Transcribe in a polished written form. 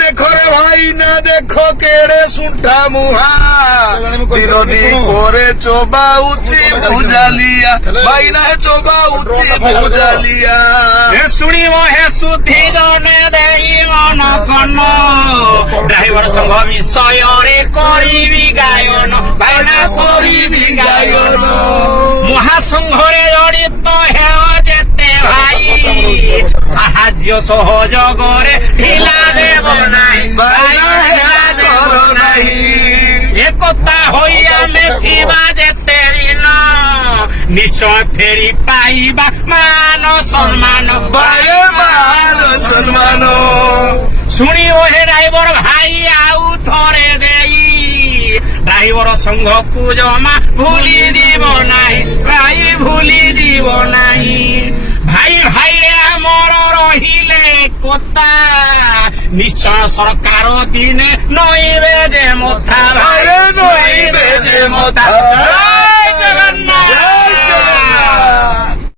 দেখো রে ভাই না দেখো কেড়ে সুঠা মুহা বিরোধী করে চোবা উচি বুঝালিয়া ভাই না চোবা উচি বুঝালিয়া শুনিব হে সুধি জনে দেই মন কন ড্রাইভর সংঘ বিষୟରେ কৰিবি গায়ন ভাই না কৰিবি গায়ন মহাসংঘরে জড়িত হেও যেতে ভাই সাহায্য সহযোগরে ঢিলা দেব নাই ভাই ঢিলা দেব নাই একতা হইয়া মেথিবা যেতে দিন নিশ্চয় ফেরি পাইবা মান সম্মান ভাই মান সম্মান শুনিব হে ড্রাইভর ভাই আউ থরে দেই ড্রাইভর সংঘକୁ জমা ভুলি দিব নাই ভাই ভুলি দিব নাই ভাই ভাইরে আমার রহিলে কথা নিশ্চয় সরকার দিনে নইবে যে মথা ভাই নইবে যে মথা